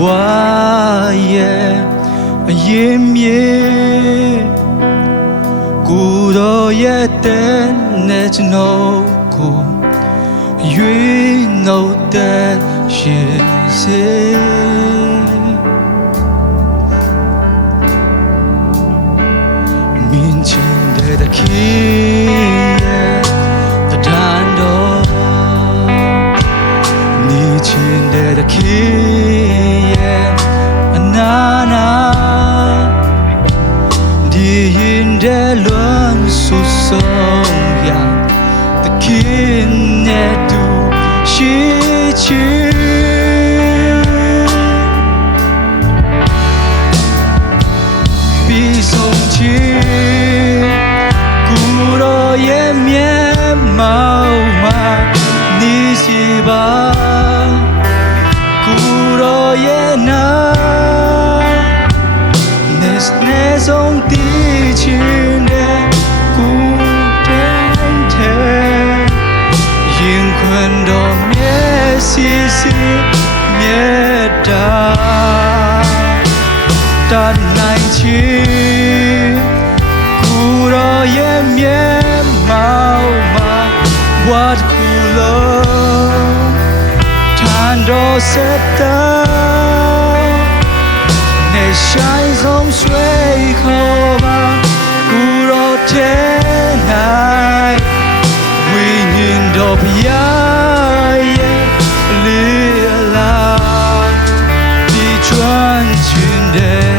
ဝရဲ့အရင်မြေကိုယ်တော်ရဲ့တဲ့နဲ့ကျွန်တော်ကိုရွေးနှုတ်တဲ့ရှင်စေမြင်ချင်တဲ့ခင်ရဲ့တဒန်းတော်နေချင်တဲ့ခင်ရဲ့အနာနာဒီရင်တဲ့လွန်ဆူဆုံးရတခင်နဲ့တူရှိချင်ပြီးဆုံးချင်ကိုယ်တော်ရဲ့မျက်မှောက်မှာနေစီပါကိုယ်တော်ရဲ့နာနေဆုံးတည်ချင်တဲ့ကိုယ်တိုင်းတဲ့ရင်ခွင်တော်မျက်စီစီမြတ်တာတတ်နိုင်ချင်ကိုယ်တော်ရဲ့မျက်မှောက်မှာဝတ်ကူလုံးထန်တော်ဆက်တာနေဆိုင်ဆုံးဆွေခေါ်ပါကိုယ်တော်တဲ့နိုင်ဝိညာဉ်တော်ဘုရားရဲ့လေးလာဒီကျွမ်းချင်တဲ့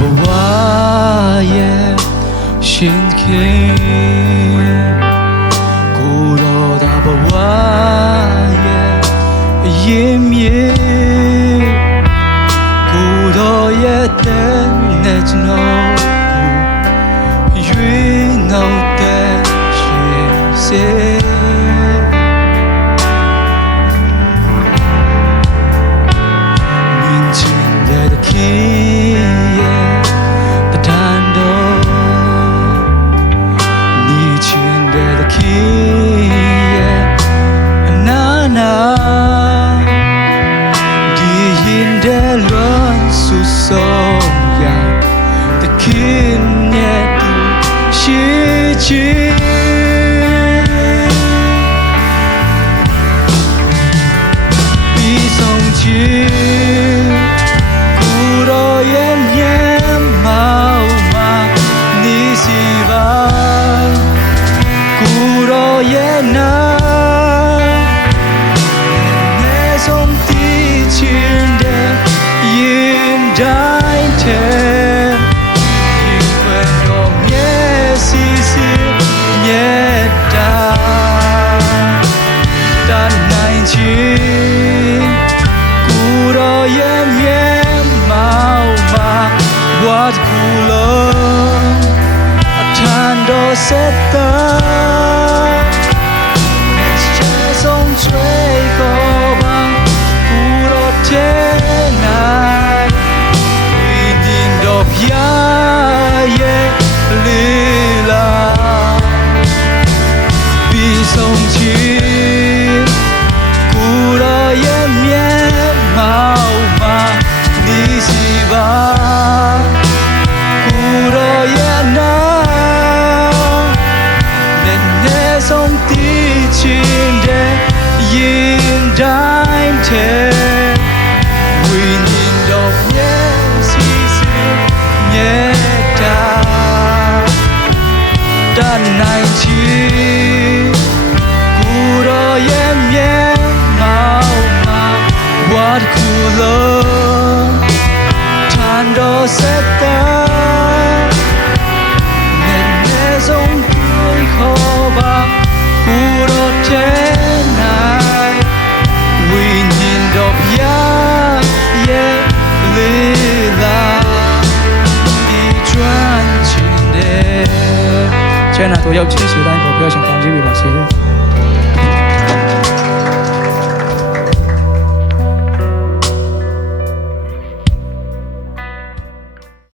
ဘဝရဲ့ရှင်ခင်ကိုယ်တော်သာဘဝရဲ့အရင်မြေကိုယ်တော်ရဲ့တဲ့နဲ့ကျွန်တော်ကိုရွေးနှုတ်တဲ့ရှင်စေမြင်ချင်တဲ့ခင်ဆုံးရတခင်ရဲ့သူရှိချင်ပြီးဆုံးချင်ကိုယ်တော်ရဲ့မျက်မှောက်မှာနေစီပါကိုယ်တော်ရဲ့နာနေဆုံးတည်ချင်တဲ့ရင်တိုင်းတဲ့ရင်ခွင်တော်မျက်စီစီမြတ်တာတတ်နိုင်ချင်ကိုယ်တော်ရဲ့မျက်မှောက်မှာဝတ်ကူလုံးအထံတော်ဆက်တာဆုံးချွေကိုပါကိုယ်တော်တဲ့နိုင်ဘုရားရဲ့လေးလာပြီးဆုံးချင်ကိုယ်တော်ရဲ့မျက်မှောက်မှာနေစီပါကိုယ်တော်ရဲ့နာနဲ့ဆုံးတည်ချင်တဲ့ရင်တိုင်းတဲ့ဝိညာဉ်တော်မျက်စီစီမြတ်တာတတ်နိုင်ချင်ကိုယ်တော်ရဲ့မျက်မှောက်မှာဝတ်ကူလုံးထန်တော်ဆက်တာနဲ့ဆုံးတွေ့ခေါ်ပါကိုယ်တော်တဲ့နိုင်ဝိညာဉ်တော်ဘုရားရဲ့လေးလာ ကျန်တာတို့ရောက်ချင်းစီတိုင်းကိုပြောရှင်ကောင်းကြီးပြပါစေ